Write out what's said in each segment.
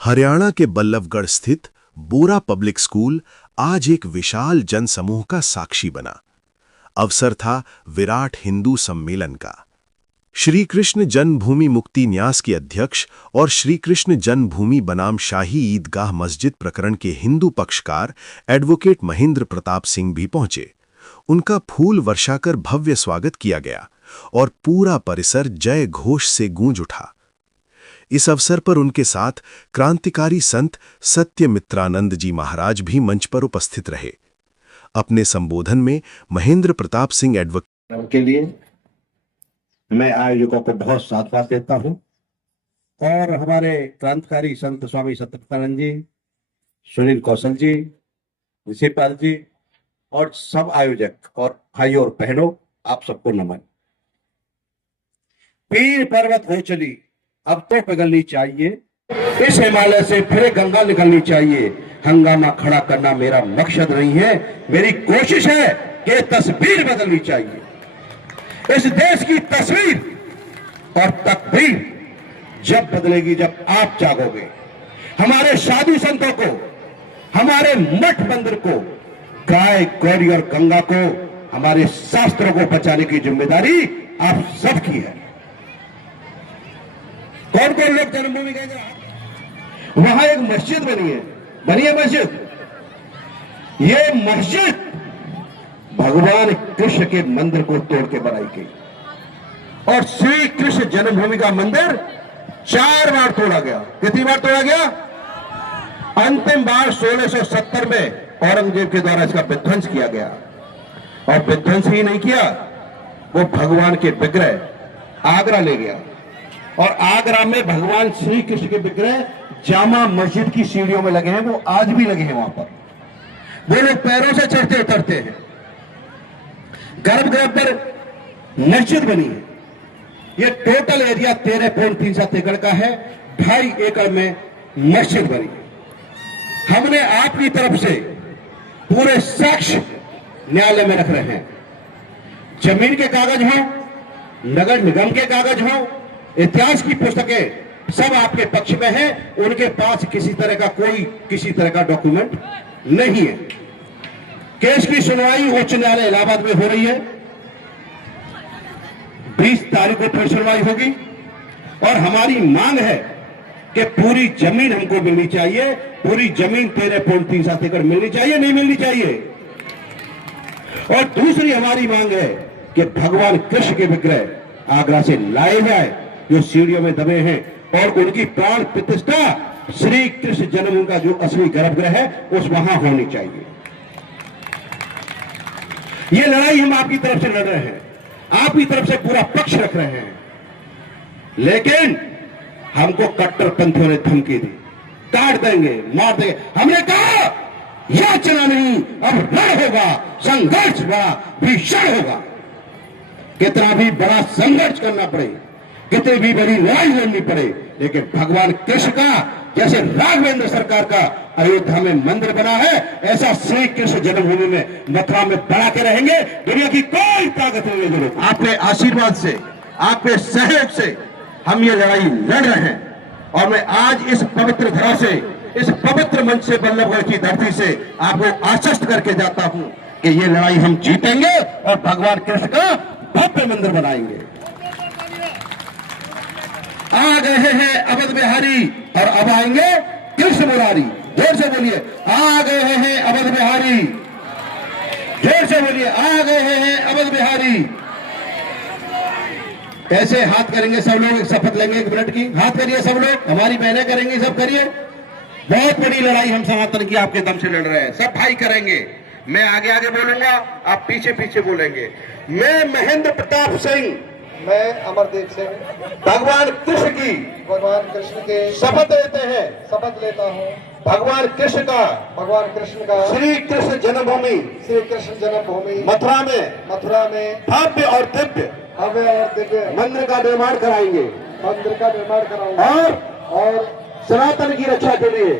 हरियाणा के बल्लभगढ़ स्थित बोरा public school आज एक विशाल जनसमूह का साक्षी बना। अवसर था विराट हिंदू सम्मेलन का। श्री कृष्ण जन्मभूमि मुक्ति न्यास के अध्यक्ष और श्री कृष्ण जन्मभूमि बनाम शाही ईदगाह मस्जिद प्रकरण के हिंदू पक्षकार एडवोकेट महेंद्र प्रताप सिंह भी पहुंचे। उनका फूल वर्षाकर भव्य स्वागत किया गया और पूरा परिसर जय घोष से गूंज उठा। इस अवसर पर उनके साथ क्रांतिकारी संत सत्यमित्रानंद जी महाराज भी मंच पर उपस्थित रहे। अपने संबोधन में महेंद्र प्रताप सिंह एडवोकेट के लिए मैं आयोजकों को बहुत साधुवाद देता हूं और हमारे क्रांतिकारी संत स्वामी सत्यमित्रानंद जी, सुनील कौशल जी, ऋषिपाल जी और सब आयोजक और भाइयों और बहनों, आप सबको नमन। पीर पर्वत हो चली, अब तो पिघलनी चाहिए, इस हिमालय से फिर गंगा निकलनी चाहिए। हंगामा खड़ा करना मेरा मकसद नहीं है, मेरी कोशिश है कि तस्वीर बदलनी चाहिए। इस देश की तस्वीर और तकदीर जब बदलेगी जब आप जागोगे। हमारे साधु संतों को, हमारे मठ मंदिर को, गाय गौरी और गंगा को, हमारे शास्त्रों को बचाने की जिम्मेदारी आप सबकी है। कौन कौन लोग जन्मभूमि गए? वहां एक मस्जिद बनी है मस्जिद। ये मस्जिद भगवान कृष्ण के मंदिर को तोड़ के बनाई गई और श्री कृष्ण जन्मभूमि का मंदिर 4 बार तोड़ा गया। कितनी बार तोड़ा गया? अंतिम बार 1670 में औरंगजेब के द्वारा इसका विध्वंस किया गया। और विध्वंस ही नहीं किया, वो भगवान के विग्रह आगरा ले गया और आगरा में भगवान श्री कृष्ण के विग्रह जामा मस्जिद की सीढ़ियों में लगे हैं। वो आज भी लगे हैं वहां पर। वो लोग पैरों से चढ़ते उतरते हैं। गर्भगृह पर मस्जिद बनी है। ये टोटल एरिया 13.37 एकड़ का है। 2.5 एकड़ में मस्जिद बनी है। हमने आपकी तरफ से पूरे साक्ष्य न्यायालय में रख रहे हैं। जमीन के कागज हो, नगर निगम के कागज हो, इतिहास की पुस्तकें सब आपके पक्ष में है। उनके पास किसी तरह का डॉक्यूमेंट नहीं है। केस की सुनवाई उच्च न्यायालय इलाहाबाद में हो रही है। 20 तारीख को फिर सुनवाई होगी और हमारी मांग है कि पूरी जमीन हमको मिलनी चाहिए। पूरी जमीन 13.37 एकड़ मिलनी चाहिए, नहीं मिलनी चाहिए। और दूसरी हमारी मांग है कि भगवान कृष्ण के विग्रह आगरा से लाए जाए जो सीढ़ियों में दबे हैं और उनकी प्राण प्रतिष्ठा श्री कृष्ण जन्मभूमि का जो असली गर्भगृह है उस वहां होनी चाहिए। ये लड़ाई हम आपकी तरफ से लड़ रहे हैं, आपकी तरफ से पूरा पक्ष रख रहे हैं। लेकिन हमको कट्टरपंथियों ने धमकी दी, काट देंगे, मार देंगे। हमने कहा याचना नहीं, अब रण होगा, संघर्ष बड़ा भीषण होगा। कितना भी बड़ा संघर्ष करना पड़े, कितनी भी बड़ी लड़ाई लड़नी पड़े, लेकिन भगवान कृष्ण का जैसे राघवेंद्र सरकार का अयोध्या में मंदिर बना है, ऐसा श्री कृष्ण जन्मभूमि में मथुरा में बना के रहेंगे। दुनिया की कोई ताकत नहीं है। आपके आशीर्वाद से, आपके सहयोग से हम ये लड़ाई लड़ रहे हैं। और मैं आज इस पवित्र धरा से, इस पवित्र मंच से, बल्लभगढ़ की धरती से आपको आश्वस्त करके जाता हूं कि ये लड़ाई हम जीतेंगे और भगवान कृष्ण का भव्य मंदिर बनाएंगे। आ गए हैं अवध बिहारी और अब आएंगे कृष्ण मुरारी। जोर से बोलिए, आ गए हैं अवध बिहारी। जोर से बोलिए, आ गए हैं अवध बिहारी। ऐसे हाथ करेंगे सब लोग, एक शपथ लेंगे 1 मिनट की। हाथ करिए सब लोग, हमारी बहनें करेंगी, सब करिए। बहुत बड़ी लड़ाई हम सनातन की आपके दम से लड़ रहे हैं। सब भाई करेंगे। मैं आगे आगे बोलूंगा, आप पीछे पीछे बोलेंगे। मैं महेंद्र प्रताप सिंह, मैं अमरदीप सिंह भगवान कृष्ण की शपथ शपथ लेता हूँ भगवान कृष्ण का श्री कृष्ण जन्मभूमि मथुरा में भव्य और दिव्य मंदिर का निर्माण कराएंगे और सनातन की रक्षा के लिए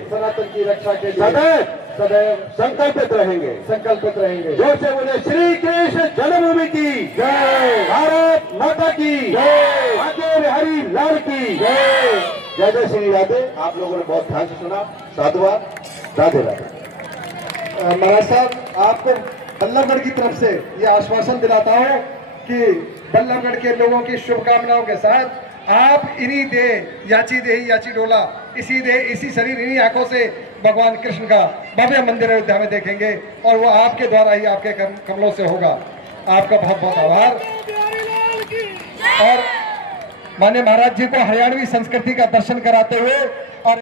सदैव संकल्पित रहेंगे। जोर से बोले, श्री कृष्ण जन्मभूमि की जय, भारत माता की जय, आगे बिहारी लाल की जय। जय जय श्री राधे। आप लोगों ने बहुत ध्यान से सुना। साधुवाद। राधे राधे। महाराज साहब, आपको बल्लभगढ़ की तरफ से ये आश्वासन दिलाता हूँ कि बल्लभगढ़ के लोगों की शुभकामनाओं के साथ आप इन्हीं देह याची देही याची डोला, इसी देह इसी शरीर इन्हीं आंखों से भगवान कृष्ण का भव्य मंदिर अयोध्या में देखेंगे और वो आपके द्वारा ही आपके कमलों से होगा। आपका बहुत बहुत आभार। और माननीय महाराज जी को हरियाणवी संस्कृति का दर्शन कराते हुए और